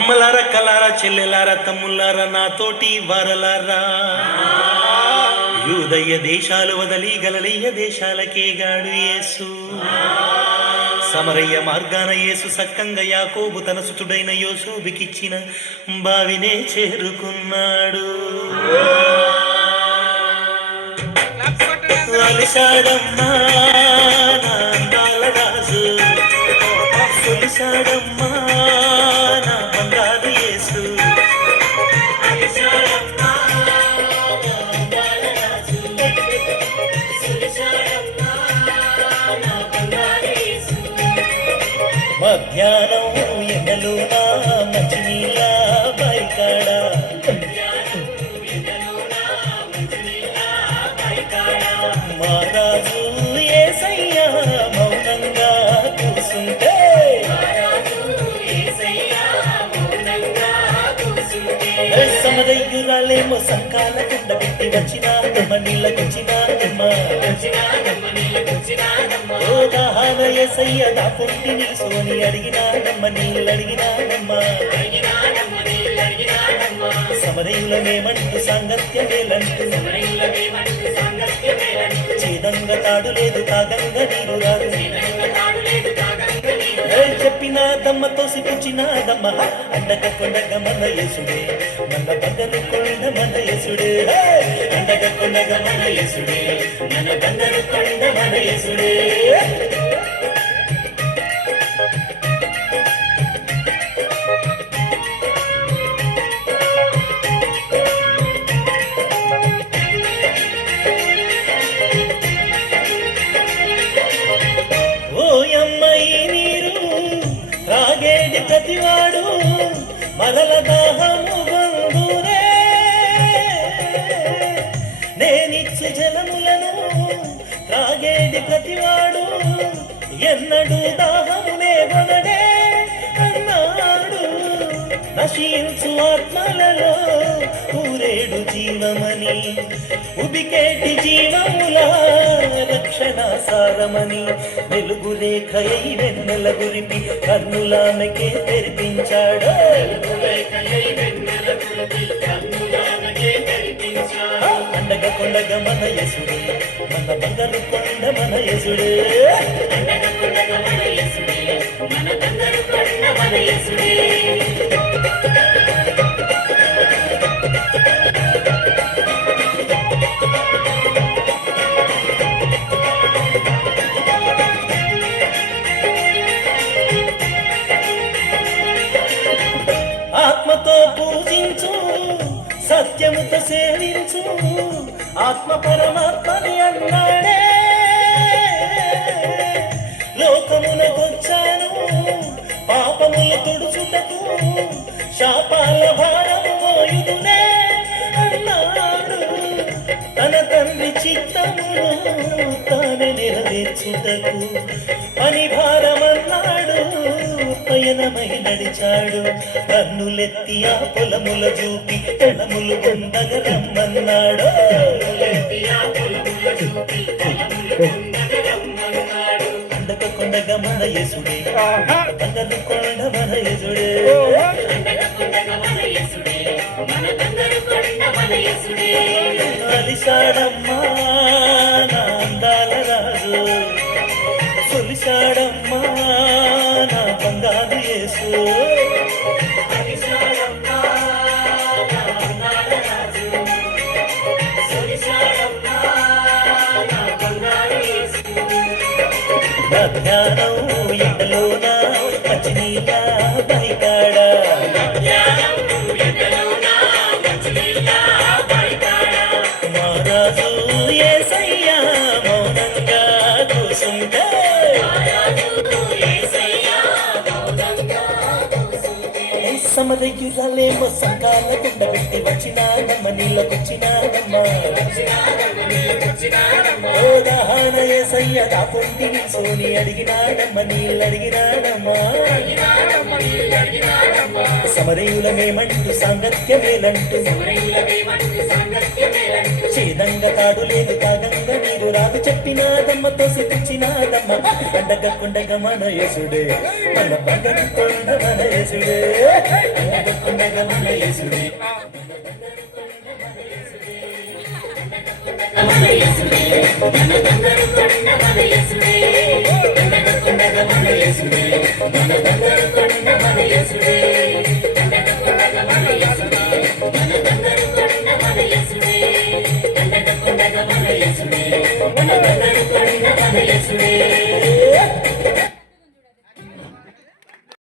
అమ్మలారా కలారా చెల్లెలారా తమ్ములారా నాతోటి వారలారా యూదయ్య దేశాలు వదలి గలలీయ దేశాలకే గాడు యేసు సమరయ్య మార్గాన యేసు సక్కంగా యాకోబు తన సుతుడైన యోసేపుకిచ్చిన బావినే చేరుకున్నాడు. అలిశాడమ్మా నా అందాల రాజు, సొలిశాడమ్మా నా బంగారు యేసు. మధ్యాహ్నం ఎండలో నా మంచినీళ్ళ బైకాడ మహారాజు యేసయ్య మౌనంగా కూర్చుంటే సమదయ్యురాలేమో సంకాల కుండ పెట్టి వచ్చినాదమ్మ నీళ్ళకొచ్చినాదమ్మ. ఓ దాహాన యేసయ్య నా పొంటి నిలుసోని అడిగినాదమ్మ నీళ్ళడిగినాదమ్మ. సమరయులమేమంటూ సాంగత్యమేలంటూ చేదంగా తాడు లేదు కాగంగా నీరు రాదు చెప్పినాదమ్మ తోసిపుచ్చినాదమ్మ. అండగ కొండగ మన యేసుడే మన బంగారు కొండ మన యేసుడే. అండగ కొండగ మన యేసుడే మన బంగారు కొండ మన యేసుడే. ప్రతివాడు మరల దాహము గందురే నేనిచ్చు జలములను త్రాగేది ప్రతివాడు ఎన్నడు దాహమునే కొనడే అన్నాడు. నశించు ఆత్మలలో ఊరేడు జీవమని ఉబికేటి జీవముల రక్షణ సారమని వెలుగు రేఖయై వెన్నెల గురిపి కన్నులామెకే తెరిపించాడు. అండగ కొండగ మన యేసుడే మన బంగారు కొండ మన యేసుడే. ఆత్మతో పూజించు సత్యముతో సేవించు ఆత్మ పరమాత్మని అన్నాడే. లోకమునకొచ్చాను పాపములు తుడుచుటకు శాపాల భారము మోయుదునే అన్నాడు. తన తండ్రి చిత్తమును తానే నెరవేర్చుటకు పని భారమన్నాడు. పయనమై నడిచాడు కన్నులెత్తి ఆ పొలముల చూపి పొలములు కొండగ రమ్మన్నాడు. అండగ కొండగ మన యేసుడే బంగారు కొండ మన యేసుడే. అలిశాడమ్మా నా అందాల రాజు, సొలిశాడమ్మా నా బంగారు యేసు. మధ్యాహ్నం ఎండలోన మంచినీళ్ళ బైకాడ మహారాజు యేసయ్య మౌనంగా కూర్చుంటే సమరయురాలేమో సంకాల కుండ పెట్టి వచ్చినాదమ్మ నీళ్ళకొచ్చినాదమ్మ. ఓ దాహాన యేసయ్య నా పొంటి నిలుసోని అడిగినాడమ్మ నీళ్ళడిగినాడమ్మ. సమరయులమేమంటూ సాంగత్యమేలంటూ చేదంగా తాడు లేదు కాగంగా నీరు రాదు చెప్పినాదమ్మ తోసిపుచ్చినాదమ్మ. అండగ కొండగ మన యేసుడే మన బంగారు కొండ మన యేసుడే. అండగా కొండగా మన యేసుడే మన యేసుడే మన బంగారు కొండ మన యేసుడే